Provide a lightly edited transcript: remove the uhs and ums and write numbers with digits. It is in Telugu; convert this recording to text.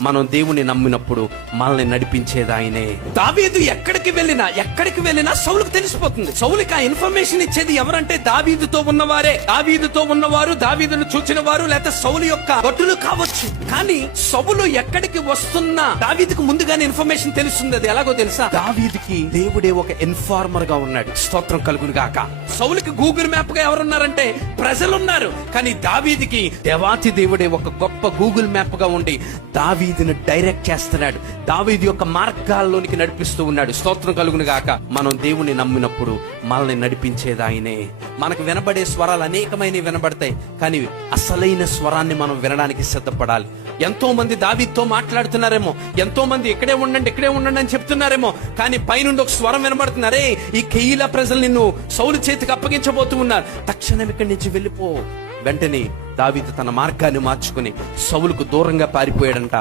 మనం దేవుని నమ్మినప్పుడు మనల్ని నడిపించేది ఆయనే. దావీదు ఎక్కడికి వెళ్ళినా సౌలుకు తెలిసిపోతుంది. సౌలుకి ఆ ఇన్ఫర్మేషన్ ఇచ్చేది ఎవరంటే దావీదుతో ఉన్నవారే. దావీదుతో ఉన్నవారు, దావీదును చూచిన వారు, లేకపోతే సౌలు యొక్క భటులు కావచ్చు. కానీ సౌలు ఎక్కడికి వస్తున్నా దావీదుకు ముందుగానే ఇన్ఫర్మేషన్ తెలుస్తుంది. అది ఎలాగో తెలుసా? దావీదుకి దేవుడే ఒక ఇన్ఫార్మర్ గా ఉన్నాడు. స్తోత్రం కలుగును గాక. సౌలుకి గూగుల్ మ్యాప్ గా ఎవరున్నారంటే ప్రజలున్నారు. కానీ దావీదుకి దేవాతి దేవుడే ఒక గొప్ప గూగుల్ మ్యాప్ గా ఉండి దావీదును డైరెక్ట్ చేస్తున్నాడు. దావీదు యొక్క మార్గాల్లోనికి నడిపిస్తూ ఉన్నాడు. స్తోత్రం కలుగును గాక. మనం దేవుని నమ్మినప్పుడు మనల్ని నడిపించేది ఆయనే. మనకు వినబడే స్వరాలు అనేకమైనవి వినబడతాయి, కానీ అసలైన స్వరాన్ని మనం వినడానికి సిద్ధపడాలి. ఎంతో మంది దావీదుతో మాట్లాడుతున్నారేమో, ఎంతో మంది ఇక్కడే ఉండండి అని చెప్తున్నారేమో, కానీ పైనుండి ఒక స్వరం వినబడుతున్నారే, ఈ కెయీలా ప్రజలు నిన్ను సౌలు చేతికి అప్పగించబోతూ ఉన్నారు, తక్షణం ఇక్కడి నుంచి వెళ్ళిపో. వెంటనే దావీదు తన మార్గాన్ని మార్చుకుని సౌలుకు దూరంగా పారిపోయాడంట.